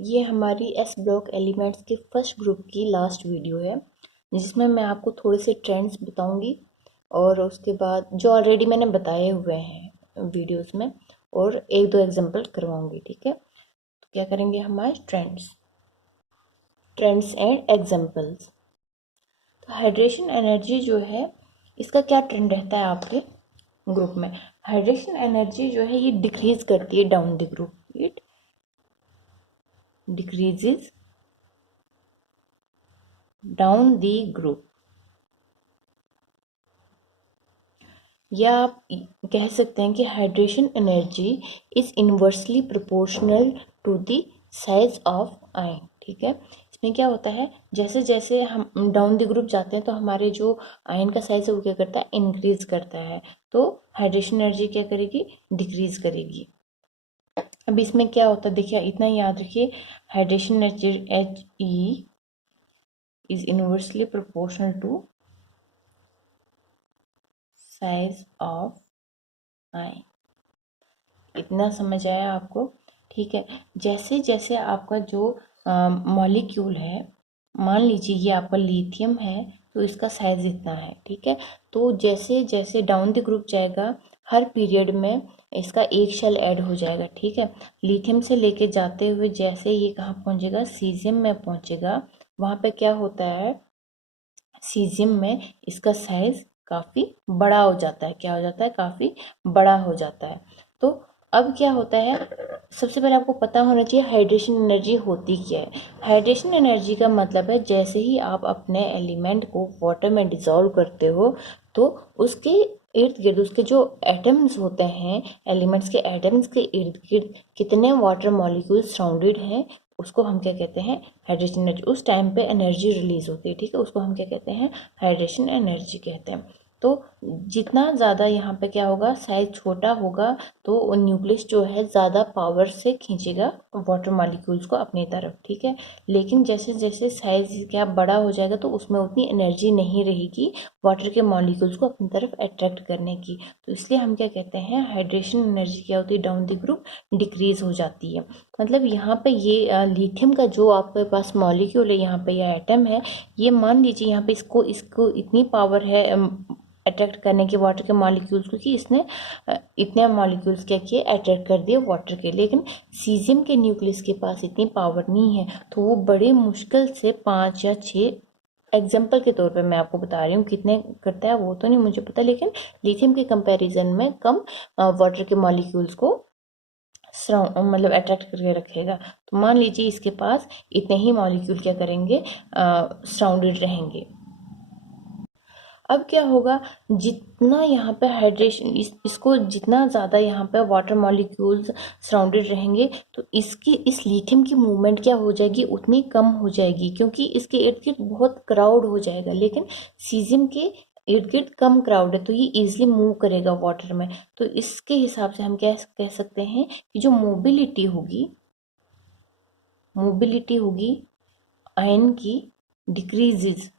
ये हमारी S block elements के फर्स्ट ग्रुप की लास्ट वीडियो है, जिसमें मैं आपको थोड़े से ट्रेंड्स बताऊंगी और उसके बाद जो ऑलरेडी मैंने बताए हुए हैं वीडियोस में और एक दो एग्जांपल करवाऊंगी। ठीक है, तो क्या करेंगे हमारे ट्रेंड्स एंड एग्जांपल्स। तो हाइड्रेशन एनर्जी जो है, इसका क्या ट्रेंड रहता है आपके ग्रुप में? हाइड्रेशन एनर्जी जो है ये डिक्रीज करती है down the group, it decreases down the group, या आप कह सकते हैं कि hydration energy is inversely proportional to the size of ion. ठीक है, इसमें क्या होता है, जैसे जैसे हम डाउन द ग्रुप जाते हैं तो हमारे जो आयन का साइज है वो क्या करता है, इंक्रीज करता है। तो हाइड्रेशन एनर्जी क्या करेगी, डिक्रीज करेगी। अब इसमें क्या होता है, देखिए इतना याद रखिए, hydration energy H E is inversely proportional to size of ion. इतना समझ आया आपको? ठीक है, जैसे जैसे आपका जो मॉलिक्यूल है, मान लीजिए ये आपका लिथियम है तो इसका साइज इतना है। ठीक है, तो जैसे जैसे डाउन द ग्रुप जाएगा हर पीरियड में इसका एक शेल ऐड हो जाएगा। ठीक है, लिथियम से लेके जाते हुए जैसे ये कहाँ पहुंचेगा, सीजियम में पहुंचेगा। वहां पे क्या होता है, सीजियम में इसका साइज काफ़ी बड़ा हो जाता है। क्या हो जाता है, काफ़ी बड़ा हो जाता है। तो अब क्या होता है, सबसे पहले आपको पता होना चाहिए हाइड्रेशन एनर्जी होती क्या है। हाइड्रेशन एनर्जी का मतलब है जैसे ही आप अपने एलिमेंट को वाटर में डिसॉल्व करते हो तो उसके इर्द गिर्द उसके जो एटम्स होते हैं, एलिमेंट्स के एटम्स के इर्द गिर्द कितने वाटर मॉलिक्यूल्स सराउंडेड हैं, उसको हम क्या कहते हैं, हाइड्रेशन एनर्जी। उस टाइम पे एनर्जी रिलीज होती है। ठीक है, उसको हम क्या कहते हैं, हाइड्रेशन एनर्जी कहते हैं। तो जितना ज़्यादा यहाँ पे क्या होगा, साइज छोटा होगा तो न्यूक्लियस जो है ज़्यादा पावर से खींचेगा वाटर मॉलिक्यूल्स को अपनी तरफ। ठीक है, लेकिन जैसे जैसे साइज क्या बड़ा हो जाएगा तो उसमें उतनी एनर्जी नहीं रहेगी वाटर के मॉलिक्यूल्स को अपनी तरफ अट्रैक्ट करने की। तो इसलिए हम क्या कहते हैं, हाइड्रेशन एनर्जी क्या होती है, डाउन द ग्रुप डिक्रीज हो जाती है। मतलब यहाँ पे ये लिथियम का जो आपके पास मॉलिक्यूल है, यहाँ पे यह एटम है, ये मान लीजिए यहाँ पे इसको इसको इतनी पावर है अट्रैक्ट करने के वाटर के मॉलिक्यूल्स को कि इसने इतने मॉलिक्यूल्स क्या किए, अट्रैक्ट कर दिए वाटर के। लेकिन सीजियम के न्यूक्लियस के पास इतनी पावर नहीं है, तो वो बड़े मुश्किल से 5 या 6, एग्जाम्पल के तौर पे मैं आपको बता रही हूँ, कितने करता है वो तो नहीं मुझे पता, लेकिन लिथियम के कंपैरिजन में कम वाटर के मॉलिक्यूल्स को मतलब अट्रैक्ट करके रखेगा। तो मान लीजिए इसके पास इतने ही मॉलिक्यूल क्या करेंगे, सराउंडेड रहेंगे। अब क्या होगा, जितना यहाँ पे हाइड्रेशन इसको जितना ज़्यादा यहाँ पे वाटर मॉलिक्यूल्स सराउंडेड रहेंगे तो इसकी इस लिथियम की मूवमेंट क्या हो जाएगी, उतनी कम हो जाएगी, क्योंकि इसके इर्द गिर्द बहुत क्राउड हो जाएगा। लेकिन सीजियम के इर्द गिर्द कम क्राउड है तो ये इजिली मूव करेगा वाटर में। तो इसके हिसाब से हम क्या कह सकते हैं कि जो मोबिलिटी होगी आयन की, decreases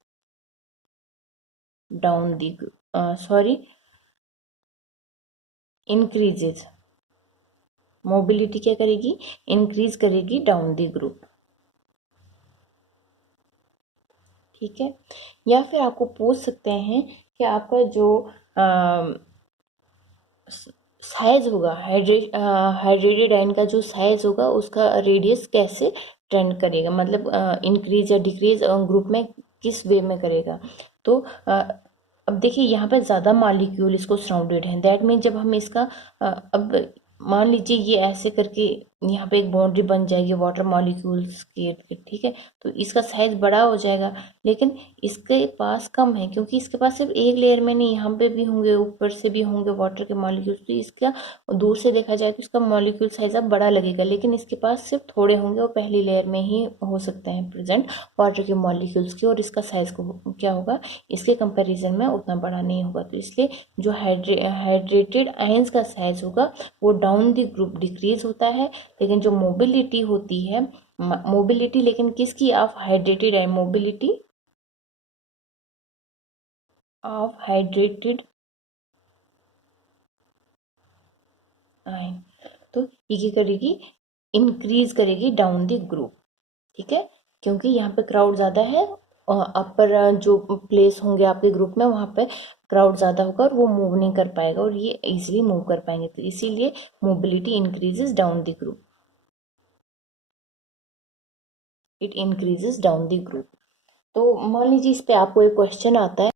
down the sorry increases, mobility क्या करेगी, इंक्रीज करेगी डाउन दी ग्रुप। ठीक है, या फिर आपको पूछ सकते हैं कि आपका जो साइज होगा, हाइड्रेटेड आयन का जो साइज होगा उसका रेडियस कैसे ट्रेंड करेगा, मतलब इंक्रीज या डिक्रीज ग्रुप में किस वे में करेगा। तो अब देखिए यहाँ पे ज़्यादा मॉलिक्यूल इसको सराउंडेड हैं, दैट मीन जब हम इसका अब मान लीजिए ये ऐसे करके यहाँ पे एक बाउंड्री बन जाएगी वाटर मॉलिक्यूल्स के इर्द गिर्द। ठीक है, तो इसका साइज बड़ा हो जाएगा, लेकिन इसके पास कम है क्योंकि इसके पास सिर्फ एक लेयर में नहीं, यहाँ पे भी होंगे, ऊपर से भी होंगे वाटर के मॉलिक्यूल्स। तो इसका दूर से देखा जाए तो इसका मॉलिक्यूल साइज अब बड़ा लगेगा, लेकिन इसके पास सिर्फ थोड़े होंगे और पहली लेयर में ही हो सकते हैं प्रेजेंट वाटर के मॉलिक्यूल्स के, और इसका साइज को क्या होगा, इसके कंपेरिजन में उतना बड़ा नहीं होगा। तो इसलिए जो हाइड्रेटेड आयंस का साइज होगा वो डाउन द ग्रुप डिक्रीज होता है। लेकिन जो मोबिलिटी होती है, मोबिलिटी लेकिन किसकी, of hydrated ion, mobility of hydrated ion, तो ये क्या करेगी, इंक्रीज करेगी डाउन द ग्रुप, ठीक है, क्योंकि यहाँ पे क्राउड ज़्यादा है और अपर जो प्लेस होंगे आपके ग्रुप में वहाँ पे क्राउड ज़्यादा होगा और वो मूव नहीं कर पाएगा और ये इजीली मूव कर पाएंगे, तो इसीलिए mobility increases down the group, it increases down the group. तो मान लीजिए इस पे आपको एक क्वेश्चन आता है,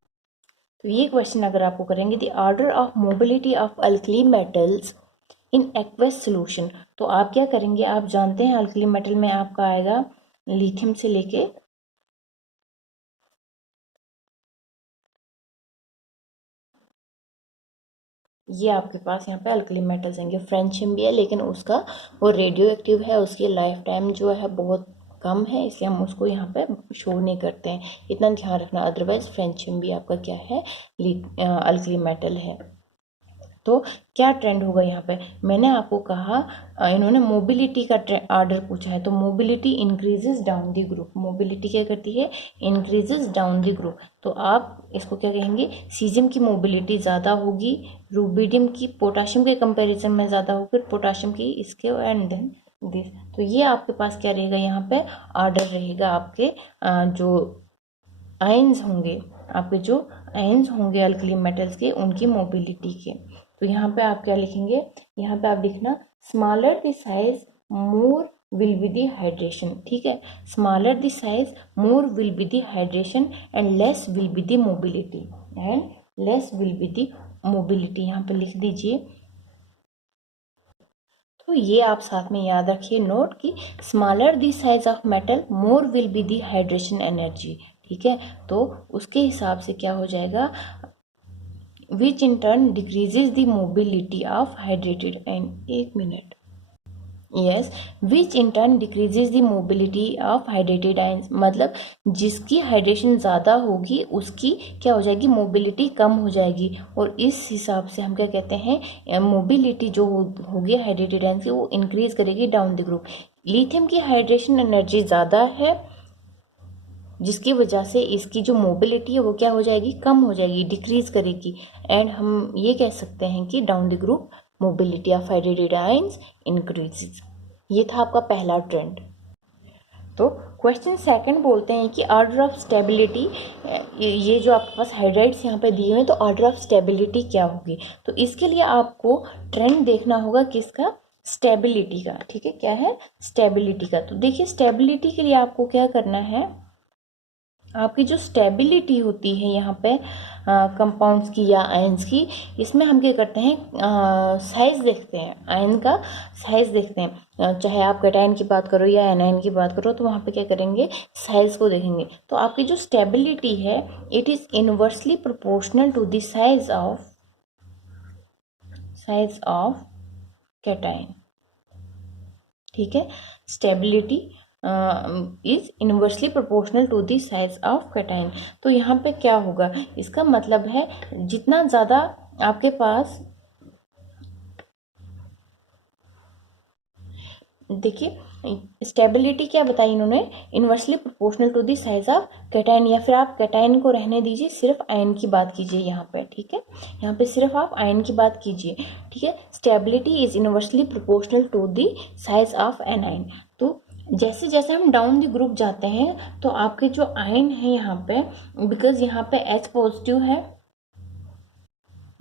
तो ये क्वेश्चन अगर आपको करेंगे the order of mobility of alkali metals in aqueous solution, तो आप क्या करेंगे, आप जानते हैं अल्कली मेटल में आपका आएगा लिथियम से लेके ये आपके पास यहाँ पे अल्कली मेटल्स आएंगे, फ्रेंशियम भी है लेकिन उसका वो रेडियो एक्टिव है, उसकी लाइफ टाइम जो है बहुत कम है, इसलिए हम उसको यहाँ पे शो नहीं करते हैं, इतना ध्यान रखना, अदरवाइज फ्रेंशियम भी आपका क्या है, अल्कली मेटल है। तो क्या ट्रेंड होगा यहाँ पे, मैंने आपको कहा इन्होंने मोबिलिटी का ऑर्डर पूछा है, तो mobility increases down the group, mobility क्या करती है, इंक्रीजेस डाउन द ग्रुप, तो आप इसको क्या कहेंगे, सीजियम की मोबिलिटी ज़्यादा होगी, रूबिडियम की पोटाशियम के कंपैरिजन में ज़्यादा होगी, पोटाशियम की इसके, एंड देन दिस, तो ये आपके पास क्या रहेगा, यहाँ पे ऑर्डर रहेगा आपके जो आयंस होंगे, आपके जो आयंस होंगे अल्कली मेटल्स के, उनकी मोबिलिटी के, तो यहाँ पे आप क्या लिखेंगे, यहाँ पे आप लिखना smaller the size more will be the hydration, ठीक है, smaller the size more will be the hydration and less will be the mobility, and less will be the mobility, यहाँ पे लिख दीजिए। तो ये आप साथ में याद रखिए नोट कि smaller the size of metal more will be the hydration energy, ठीक है, तो उसके हिसाब से क्या हो जाएगा, which in turn decreases the mobility of hydrated and, एक मिनट, yes, which in turn decreases the mobility of hydrated ions, मतलब जिसकी हाइड्रेशन ज़्यादा होगी उसकी क्या हो जाएगी, मोबिलिटी कम हो जाएगी, और इस हिसाब से हम क्या कहते हैं, मोबिलिटी जो होगी हाइड्रेटेड आयंस की वो इंक्रीज करेगी डाउन द ग्रुप। लिथियम की हाइड्रेशन एनर्जी ज़्यादा है जिसकी वजह से इसकी जो मोबिलिटी है वो क्या हो जाएगी, कम हो जाएगी, डिक्रीज करेगी, एंड हम ये कह सकते हैं कि down the group mobility of hydrated ions increases. ये था आपका पहला ट्रेंड। तो क्वेश्चन सेकंड बोलते हैं कि ऑर्डर ऑफ स्टेबिलिटी, ये जो आपके पास हाइड्राइड्स यहाँ पे दिए हुए हैं, तो ऑर्डर ऑफ स्टेबिलिटी क्या होगी, तो इसके लिए आपको ट्रेंड देखना होगा किसका, स्टेबिलिटी का, ठीक है, क्या है, स्टेबिलिटी का। तो देखिए स्टेबिलिटी के लिए आपको क्या करना है, आपकी जो स्टेबिलिटी होती है यहाँ पे कंपाउंड्स की या आयंस की, इसमें हम क्या करते हैं, साइज देखते हैं, आयन का साइज देखते हैं, चाहे आप कैटायन की बात करो या एनायन की बात करो, तो वहाँ पे क्या करेंगे, साइज को देखेंगे। तो आपकी जो स्टेबिलिटी है it is inversely proportional to the size of cation, ठीक है, stability is inversely proportional to the size of cation. तो यहाँ पे क्या होगा, इसका मतलब है जितना ज़्यादा आपके पास, देखिए स्टेबिलिटी क्या बताई इन्होंने, inversely proportional to the size of cation, या फिर आप कैटायन को रहने दीजिए, सिर्फ आयन की बात कीजिए यहाँ पे, ठीक है, यहाँ पे सिर्फ आप आयन की बात कीजिए, ठीक है, stability is inversely proportional to the size of anion. तो जैसे जैसे हम डाउन द ग्रुप जाते हैं तो आपके जो आयन है यहाँ पे, बिकॉज यहाँ पे H पॉजिटिव है,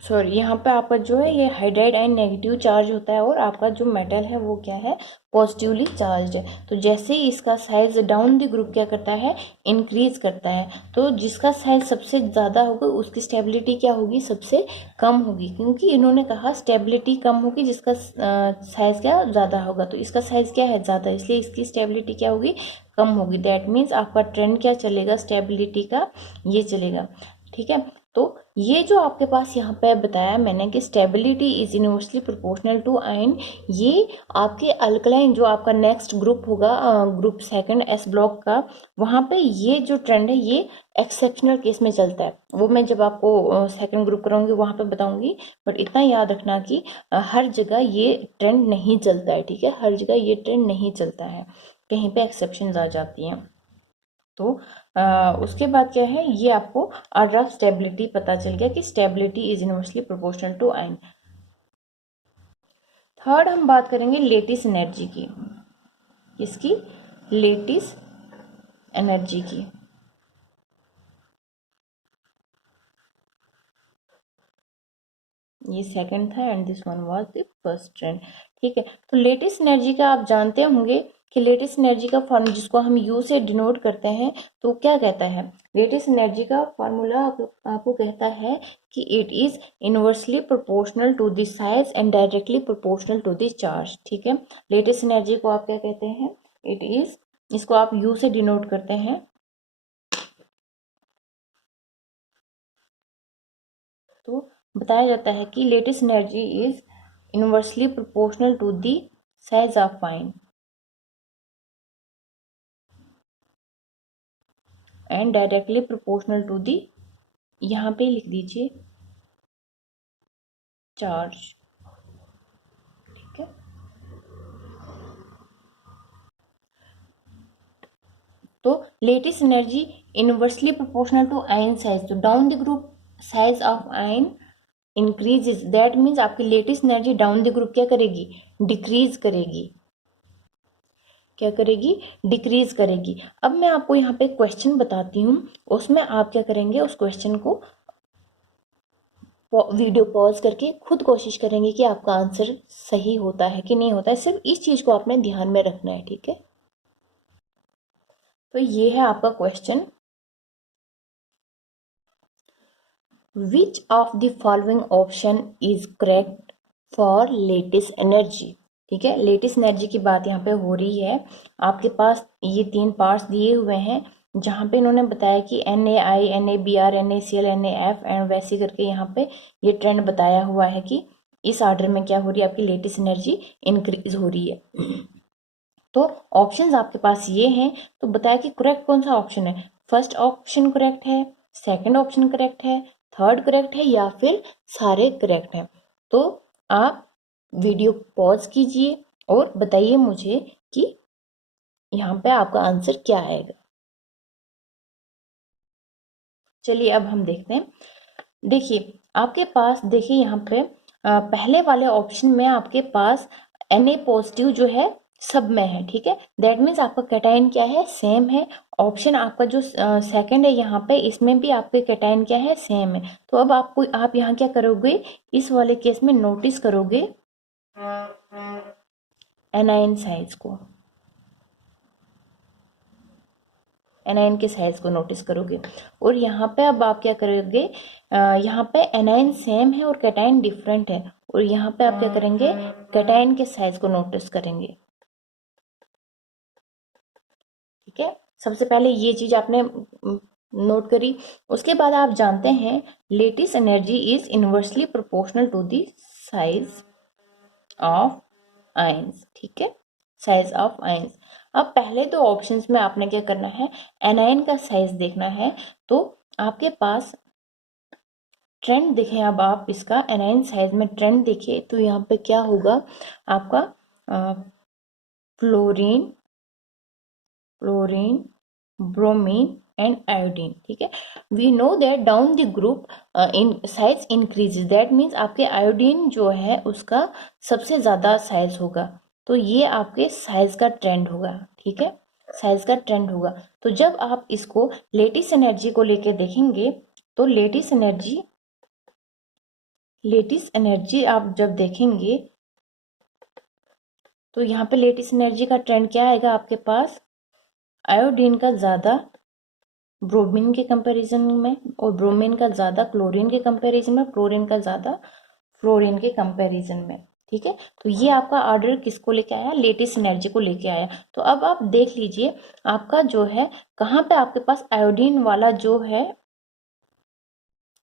सॉरी यहाँ पे आपका जो है ये हाइड्राइड आयन नेगेटिव चार्ज होता है और आपका जो मेटल है वो क्या है, पॉजिटिवली चार्ज है। तो जैसे ही इसका साइज डाउन द ग्रुप क्या करता है, इंक्रीज करता है, तो जिसका साइज सबसे ज़्यादा होगा उसकी स्टेबिलिटी क्या होगी, सबसे कम होगी, क्योंकि इन्होंने कहा स्टेबिलिटी कम होगी जिसका साइज क्या ज़्यादा होगा, तो इसका साइज क्या है, ज़्यादा, इसलिए इसकी स्टेबिलिटी क्या होगी, कम होगी। दैट मीन्स आपका ट्रेंड क्या चलेगा, स्टेबिलिटी का ये चलेगा, ठीक है। तो ये जो आपके पास यहाँ पे बताया मैंने कि stability is inversely proportional to ion, ये आपके अल्कलाइन जो आपका नेक्स्ट ग्रुप होगा, ग्रुप सेकंड एस ब्लॉक का, वहाँ पे ये जो ट्रेंड है ये एक्सेप्शनल केस में चलता है, वो मैं जब आपको सेकंड ग्रुप कराऊंगी वहाँ पे बताऊंगी, बट इतना याद रखना कि हर जगह ये ट्रेंड नहीं चलता है, ठीक है, हर जगह ये ट्रेंड नहीं चलता है, कहीं पे एक्सेप्शन आ जाती हैं। तो उसके बाद क्या है, ये आपको ऑर्डर ऑफ स्टेबिलिटी पता चल गया कि stability is inversely proportional to ion. Third हम बात करेंगे लेटिस एनर्जी की। इसकी लेटिस एनर्जी की। ये सेकंड था and this one was the first trend. ठीक है, तो लेटेस्ट एनर्जी का आप जानते होंगे कि लेटेस्ट एनर्जी का फॉर्मूला जिसको हम यू से डिनोट करते हैं तो क्या कहता है। लेटेस्ट एनर्जी का फॉर्मूला आपको कहता है कि it is inversely proportional to the size and directly proportional to the charge. ठीक है, लेटेस्ट एनर्जी को आप क्या कहते हैं, इट इज, इसको आप यू से डिनोट करते हैं। तो बताया जाता है कि lattice energy is inversely proportional to the size of ion and directly proportional to the, यहाँ पे लिख दीजिए चार्ज। ठीक है, तो lattice energy inversely proportional to ion size. तो down the group size of ion increases, that means आपकी lattice energy down the group क्या करेगी, डिक्रीज करेगी। क्या करेगी, डिक्रीज करेगी। अब मैं आपको यहाँ पे क्वेश्चन बताती हूँ, उसमें आप क्या करेंगे, उस क्वेश्चन को वीडियो पॉज करके खुद कोशिश करेंगे कि आपका आंसर सही होता है कि नहीं होता है। सिर्फ इस चीज को आपने ध्यान में रखना है। ठीक है, तो ये है आपका question, which of the following option is correct for latest energy. ठीक है, लेटेस्ट एनर्जी की बात यहाँ पे हो रही है। आपके पास ये 3 पार्ट्स दिए हुए हैं जहाँ पे इन्होंने बताया कि NaI, NaBr, NaCl, NaF and वैसे करके यहाँ पे ये ट्रेंड बताया हुआ है कि इस ऑर्डर में क्या हो रही है, आपकी लेटेस्ट एनर्जी इंक्रीज हो रही है। तो ऑप्शंस आपके पास ये हैं, तो बताया कि करेक्ट कौन सा ऑप्शन है। फर्स्ट ऑप्शन करेक्ट है, सेकंड ऑप्शन करेक्ट है, थर्ड करेक्ट है या फिर सारे करेक्ट हैं। तो आप वीडियो पॉज कीजिए और बताइए मुझे कि यहाँ पे आपका आंसर क्या आएगा। चलिए अब हम देखते हैं। देखिए आपके पास, देखिए यहाँ पे पहले वाले ऑप्शन में आपके पास Na पॉजिटिव जो है सब में है। ठीक है, दैट मीन्स आपका कैटायन क्या है, सेम है। ऑप्शन आपका जो सेकंड है यहाँ पे, इसमें भी आपके कैटायन क्या है, सेम है। तो अब आपको, आप यहाँ क्या करोगे, इस वाले केस में नोटिस करोगे एनायन साइज को, एनायन के साइज को नोटिस करोगे। और यहाँ पे अब आप क्या करोगे, यहाँ पे एनायन सेम है और कैटायन डिफरेंट है, और यहाँ पे आप क्या करेंगे, कैटायन के साइज को नोटिस करेंगे। ठीक है, सबसे पहले ये चीज आपने नोट करी। उसके बाद आप जानते हैं lattice energy is inversely proportional to the size of ions. ठीक है, साइज ऑफ आयंस। अब पहले दो ऑप्शंस में आपने क्या करना है, एनायन का साइज देखना है। तो आपके पास ट्रेंड देखें, अब आप इसका एनायन साइज में ट्रेंड देखें तो यहाँ पे क्या होगा, आपका fluorine, chlorine, bromine and iodine. ठीक है, we know that down the group in size increases, that मीन्स आपके आयोडीन जो है उसका सबसे ज्यादा साइज होगा। तो ये आपके साइज का ट्रेंड होगा। ठीक है, साइज का ट्रेंड होगा। तो जब आप इसको लेटेस्ट एनर्जी को लेके देखेंगे तो लेटेस्ट एनर्जी आप जब देखेंगे तो यहाँ पे लेटेस्ट एनर्जी का ट्रेंड क्या आएगा, आपके पास आयोडीन का ज्यादा ब्रोमीन के कंपैरिजन में, और ब्रोमीन का ज्यादा क्लोरीन के कंपैरिजन में, क्लोरीन का ज्यादा फ्लोरीन के कंपैरिजन में। ठीक है, तो ये आपका ऑर्डर किसको लेके आया, लेटेस्ट एनर्जी को लेके आया। तो अब आप देख लीजिए आपका जो है कहाँ पे आपके पास आयोडीन वाला जो है,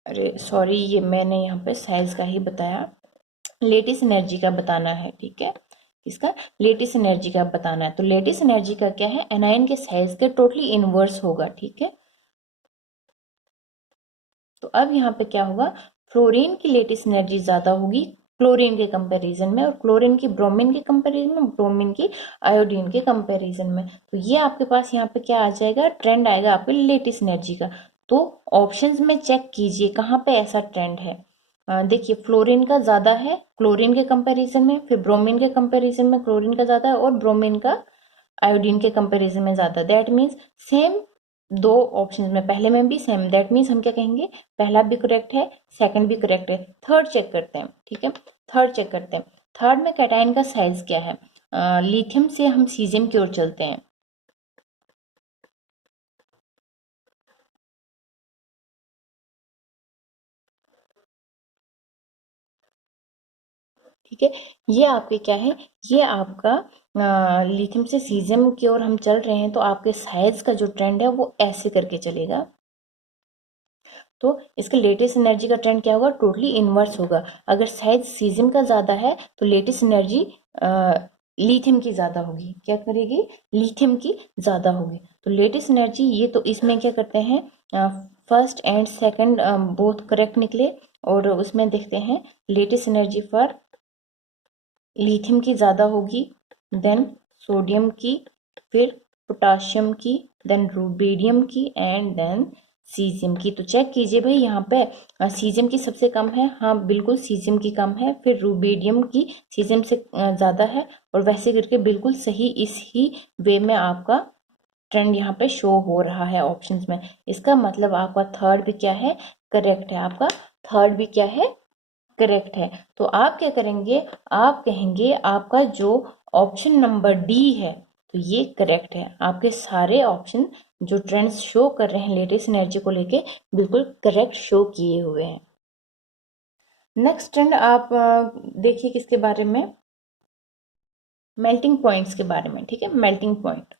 अरे सॉरी, ये मैंने यहाँ पे साइज का ही बताया, लेटेस्ट एनर्जी का बताना है। ठीक है, इसका लेटेस्ट एनर्जी का बताना है। तो लेटेस्ट एनर्जी का क्या है, एनायन के साइज के टोटली इनवर्स होगा। ठीक है, तो अब यहाँ पे क्या होगा, फ्लोरीन की लेटेस्ट एनर्जी ज्यादा होगी क्लोरीन के कंपैरिजन में, और क्लोरीन की ब्रोमीन के कंपैरिजन में, ब्रोमीन की आयोडीन के कंपैरिजन में। तो ये आपके पास यहाँ पे क्या आ जाएगा, ट्रेंड आएगा आपके लेटेस्ट एनर्जी का। तो ऑप्शंस में चेक कीजिए कहाँ पे ऐसा ट्रेंड है। देखिए फ्लोरीन का ज्यादा है क्लोरीन के कंपैरिजन में, फिर ब्रोमीन के कंपैरिजन में क्लोरीन का ज्यादा है, और ब्रोमीन का आयोडीन के कंपैरिजन में ज़्यादा। दैट मीन्स सेम दो ऑप्शन में, पहले में भी सेम, दैट मीन्स हम क्या कहेंगे, पहला भी करेक्ट है, सेकंड भी करेक्ट है। थर्ड चेक करते हैं, ठीक है, थर्ड चेक करते हैं। थर्ड में कैटायन का साइज क्या है। लिथियम से हम सीजियम की ओर चलते हैं। ठीक है, ये आपके क्या है, ये आपका लिथियम से सीजियम की ओर हम चल रहे हैं, तो आपके साइज का जो ट्रेंड है वो ऐसे करके चलेगा। तो इसका लेटेस्ट एनर्जी का ट्रेंड क्या होगा, टोटली इनवर्स होगा। अगर साइज सीजियम का ज़्यादा है तो लेटेस्ट एनर्जी लिथियम की ज़्यादा होगी। क्या करेगी, लिथियम की ज़्यादा होगी। तो लेटेस्ट एनर्जी ये, तो इसमें क्या करते हैं, first and second both correct निकले, और उसमें देखते हैं लेटेस्ट एनर्जी फॉर लिथियम की ज़्यादा होगी, देन सोडियम की, फिर पोटाशियम की, देन रुबिडियम की, एंड देन सीजियम की। तो चेक कीजिए भाई, यहाँ पे सीजियम की सबसे कम है, हाँ बिल्कुल सीजियम की कम है, फिर रुबिडियम की सीजियम से ज़्यादा है, और वैसे करके बिल्कुल सही इस ही वे में आपका ट्रेंड यहाँ पे शो हो रहा है ऑप्शंस में। इसका मतलब आपका थर्ड भी क्या है, करेक्ट है। आपका थर्ड भी क्या है, करेक्ट है। तो आप क्या करेंगे, आप कहेंगे आपका जो ऑप्शन नंबर डी है, तो ये करेक्ट है। आपके सारे ऑप्शन जो ट्रेंड्स शो कर रहे हैं लेटेस्ट एनर्जी को लेके, बिल्कुल करेक्ट शो किए हुए हैं। नेक्स्ट ट्रेंड आप देखिए किसके बारे में, मेल्टिंग पॉइंट्स के बारे में। ठीक है, मेल्टिंग पॉइंट।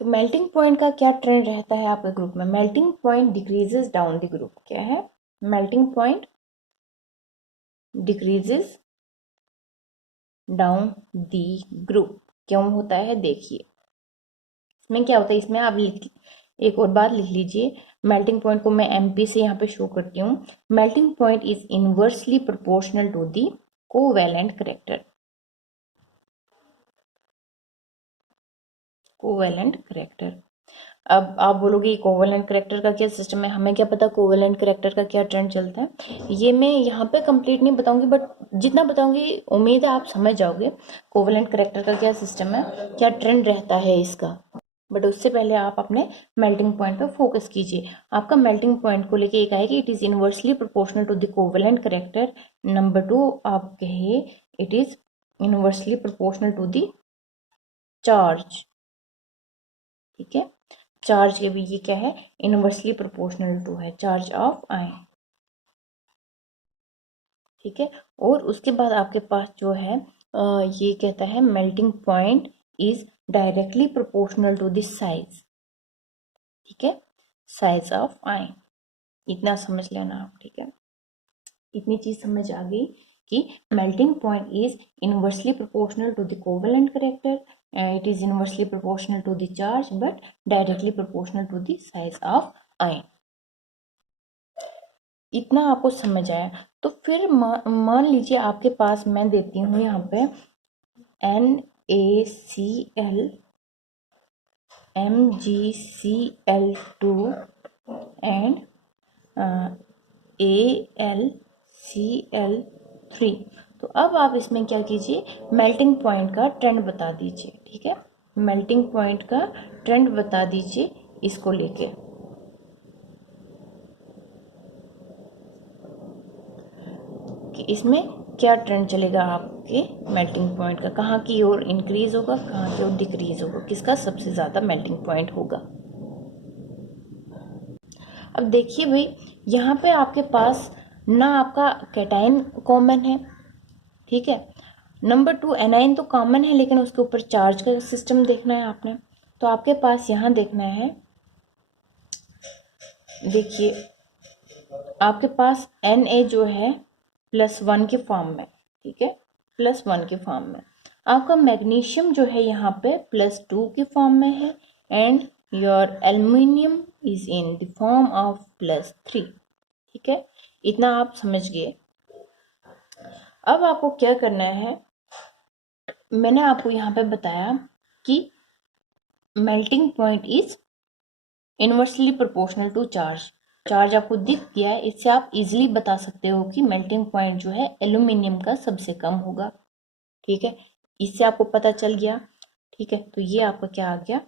तो मेल्टिंग पॉइंट का क्या ट्रेंड रहता है आपके ग्रुप में, melting point decreases down the group. क्या है, melting point decreases down the group. क्यों होता है देखिए, इसमें क्या होता है, इसमें आप एक और बात लिख लीजिए। मेल्टिंग पॉइंट को मैं एमपी से यहाँ पे शो करती हूँ। Melting point is inversely proportional to the covalent character. Covalent character. अब आप बोलोगे कोवैलेंट करेक्टर का क्या सिस्टम है, हमें क्या पता कोवैलेंट करेक्टर का क्या ट्रेंड चलता है। ये मैं यहाँ पे कंप्लीट नहीं बताऊंगी, बट जितना बताऊंगी उम्मीद है आप समझ जाओगे कोवैलेंट करेक्टर का क्या सिस्टम है, क्या ट्रेंड रहता है इसका। बट उससे पहले आप अपने मेल्टिंग पॉइंट पर फोकस कीजिए। आपका मेल्टिंग पॉइंट को लेके एक आएगी, it is inversely proportional to the covalent character. Number two आप कहे it is inversely proportional to the charge. ठीक है, चार्ज के भी ये क्या है, इनवर्सली प्रोपोर्शनल टू है चार्ज ऑफ आयन। ठीक है, और उसके बाद आपके पास जो है ये कहता है melting point is directly proportional to this size. ठीक है, साइज ऑफ आयन, इतना समझ लेना आप। ठीक है, इतनी चीज समझ आ गई कि melting point is inversely proportional to the covalent character, it is inversely proportional to the charge but directly proportional to the size of ion। इतना आपको समझ आया। तो फिर मान लीजिए आपके पास मैं देती हूँ यहाँ पे NaCl MgCl2 एंड AlCl3। तो अब आप इसमें क्या कीजिए, मेल्टिंग पॉइंट का ट्रेंड बता दीजिए। ठीक है, मेल्टिंग पॉइंट का ट्रेंड बता दीजिए इसको लेके, कि इसमें क्या ट्रेंड चलेगा आपके मेल्टिंग पॉइंट का, कहाँ की ओर इंक्रीज होगा, कहाँ की ओर डिक्रीज होगा, किसका सबसे ज़्यादा मेल्टिंग पॉइंट होगा। अब देखिए भाई, यहाँ पे आपके पास ना आपका कैटाइन कॉमन है, ठीक है, नंबर टू एनाइन तो कॉमन है, लेकिन उसके ऊपर चार्ज का सिस्टम देखना है आपने। तो आपके पास यहाँ देखना है, देखिए आपके पास Na जो है +1 के फॉर्म में, ठीक है, +1 के फॉर्म में। आपका मैग्नीशियम जो है यहाँ पे +2 के फॉर्म में है, and your aluminium is in the form of +3। ठीक है, इतना आप समझ गए। अब आपको क्या करना है, मैंने आपको यहाँ पे बताया कि melting point is inversely proportional to charge. Charge आपको दिख गया है, इससे आप इजीली बता सकते हो कि मेल्टिंग पॉइंट जो है एल्यूमिनियम का सबसे कम होगा। ठीक है, इससे आपको पता चल गया। ठीक है, तो ये आपका क्या आ गया,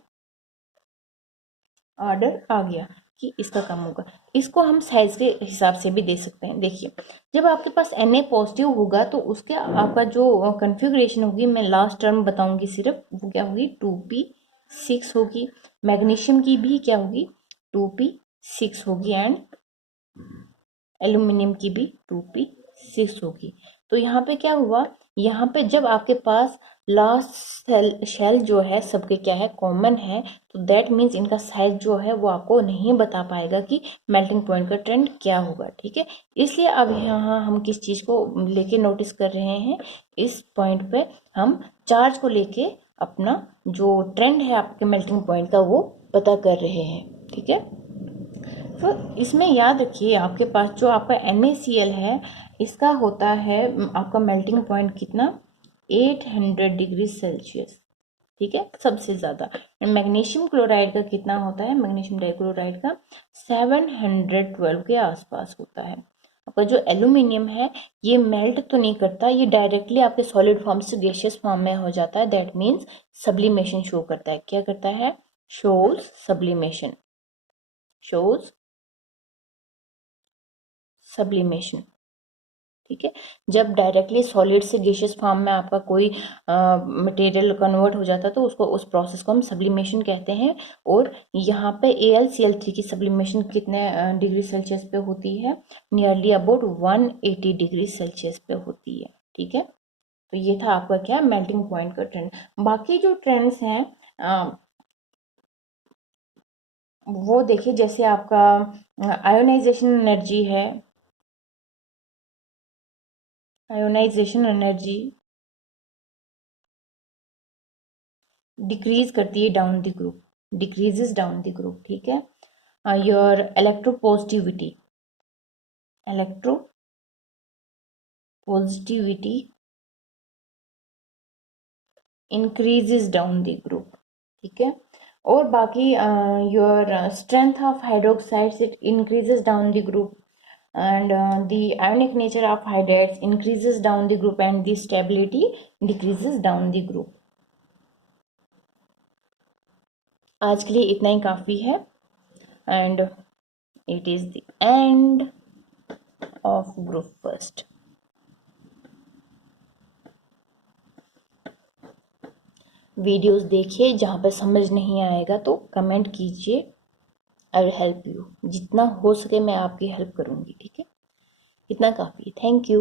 ऑर्डर आ गया कि इसका कम होगा। इसको हम साइज के हिसाब से भी दे सकते हैं। देखिए, जब आपके पास Na पॉजिटिव होगा तो उसके आपका जो कन्फिग्रेशन होगी, मैं लास्ट टर्म बताऊंगी सिर्फ, वो क्या होगी 2p6 होगी। मैग्नीशियम की भी क्या होगी 2p6 होगी एंड एल्यूमिनियम की भी 2p6 होगी। तो यहाँ पे क्या हुआ, यहाँ पे जब आपके पास लास्ट शेल जो है सबके क्या है कॉमन है, तो दैट मीन्स इनका साइज जो है वो आपको नहीं बता पाएगा कि मेल्टिंग पॉइंट का ट्रेंड क्या होगा। ठीक है, इसलिए अब यहाँ हम किस चीज़ को लेके नोटिस कर रहे हैं, इस पॉइंट पे हम चार्ज को लेके अपना जो ट्रेंड है आपके मेल्टिंग पॉइंट का वो पता कर रहे हैं। ठीक है, तो इसमें याद रखिए आपके पास जो आपका NaCl है, इसका होता है आपका मेल्टिंग पॉइंट कितना 800 डिग्री सेल्सियस। ठीक है, सबसे ज़्यादा। मैग्नीशियम क्लोराइड का कितना होता है, मैग्नीशियम डाइक्लोराइड का 712 के आसपास होता है। आपका जो एल्यूमिनियम है ये मेल्ट तो नहीं करता, ये डायरेक्टली आपके सॉलिड फॉर्म से गैसियस फॉर्म में हो जाता है। दैट मीन्स सब्लिमेशन शो करता है। क्या करता है, शोज सब्लिमेशन, शोज सब्लिमेशन। ठीक है, जब डायरेक्टली सॉलिड से गैसियस फॉर्म में आपका कोई मटेरियल कन्वर्ट हो जाता है तो उसको, उस प्रोसेस को हम सब्लिमेशन कहते हैं। और यहाँ पे AlCl3 की सब्लिमेशन कितने डिग्री सेल्सियस पे होती है, नियरली अबाउट 180 डिग्री सेल्सियस पे होती है। ठीक है, तो ये था आपका क्या मेल्टिंग पॉइंट का ट्रेंड। बाकी जो ट्रेंड्स हैं वो देखिए, जैसे आपका आयोनाइजेशन एनर्जी है, आयोनाइजेशन एनर्जी डिक्रीज करती है down the group, decreases down the group. ठीक है, your electropositivity, electropositivity increases down the group. ठीक है, और बाकी your strength of hydroxides it increases down the group and the ionic nature of hydrates increases down the group and the stability decreases down the group। आज के लिए इतना ही काफ़ी है and it is the end of group first। Videos देखिए, जहाँ पे समझ नहीं आएगा तो कमेंट कीजिए, आई विल हेल्प यू, जितना हो सके मैं आपकी हेल्प करूँगी। ठीक है, इतना काफ़ी, थैंक यू।